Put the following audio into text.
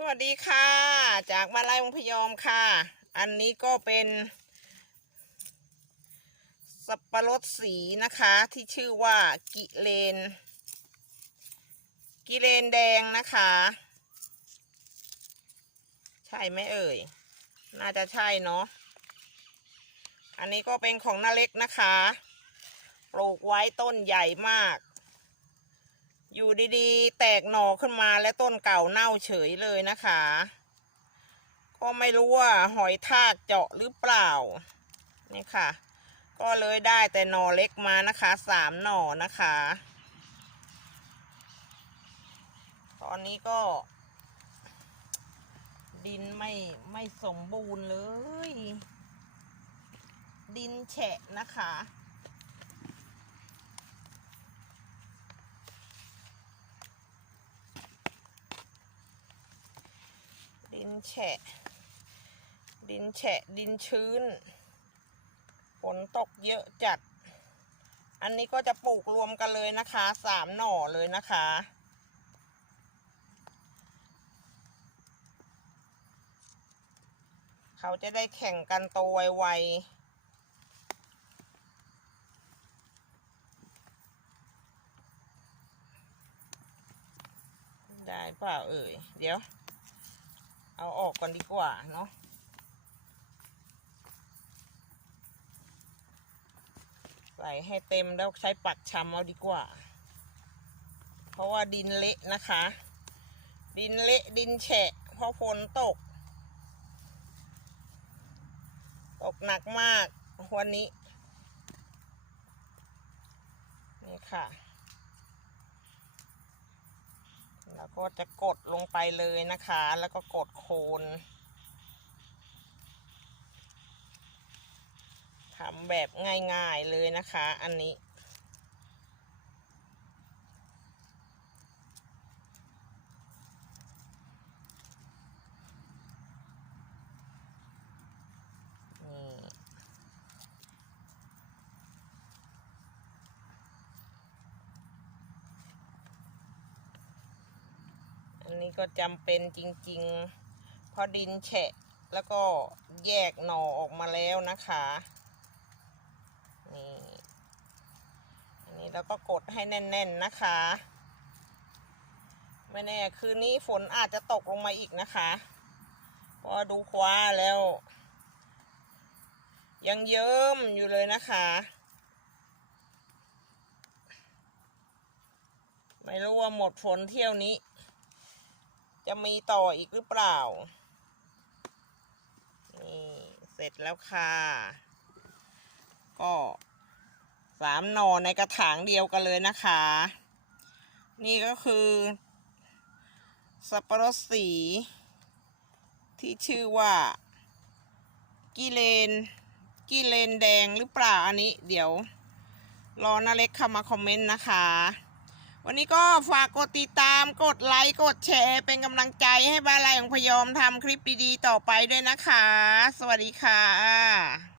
สวัสดีค่ะ จากมาลายวงพยอมค่ะ อันนี้ก็เป็น สับปะรดสีนะคะที่ชื่อว่ากิเลน กิเลนแดงนะคะ ใช่ไหมเอ่ย น่าจะใช่เนาะอันนี้ก็เป็นของนาเล็กนะคะ ปลูกไว้ต้นใหญ่มาก อยู่ดีๆ แตกหน่อขึ้นมาและต้นเก่าเน่าเฉยเลยนะคะ ก็ไม่รู้ว่าหอยทากเจาะหรือเปล่า นี่ค่ะ ก็เลยได้แต่หน่อเล็กมานะคะสามหน่อนะคะ ตอนนี้ก็ ดินไม่ไม่สมบูรณ์เลย ดินแฉะนะคะ ดินแฉะ ดินแฉะ ดินชื้น ฝนตกเยอะจัด อันนี้ก็จะปลูกรวมกันเลยนะคะสามหน่อเลยนะคะ เขาจะได้แข่งกันโตไวๆได้เปล่าเอ่ย เดี๋ยว เอาออกก่อนดีกว่าเนาะใส่ให้เต็มแล้วใช้ปักชำเอาดีกว่า เพราะว่าดินเละนะคะ ดินเละดินแฉะเพราะฝนตก ตกหนักมากวันนี้ นี่ค่ะ แล้วก็จะกดลงไปเลยนะคะ แล้วก็กดโคนทำแบบง่ายๆเลยนะคะ อันนี้ อันนี้ก็จำเป็นจริงๆเพราะดินแฉะแล้วก็แยกหน่อออกมาแล้วนะคะ นี่อันนี้เราก็กดให้แน่น ๆนะคะ ไม่แน่คืนนี้ฝนอาจจะตกลงมาอีกนะคะเพราะดูคว้าแล้ว ยังเยิ้มอยู่เลยนะคะ ไม่รู้ว่าหมดฝนเที่ยวนี้ จะมีต่ออีกหรือเปล่า นี่เสร็จแล้วค่ะ ก็สามหน่อในกระถางเดียวกันเลยนะคะ นี่ก็คือ สับปะรดสี ที่ชื่อว่า กิเลน กิเลนแดงหรือเปล่าอันนี้ เดี๋ยว รอนาเล็กเข้ามาคอมเมนต์นะคะ วันนี้ก็ฝากกดติดตามกดไลค์กดแชร์เป็นกำลังใจให้บ้านไรของพยอมทำคลิปดีๆต่อไปด้วยนะคะ สวัสดีค่ะ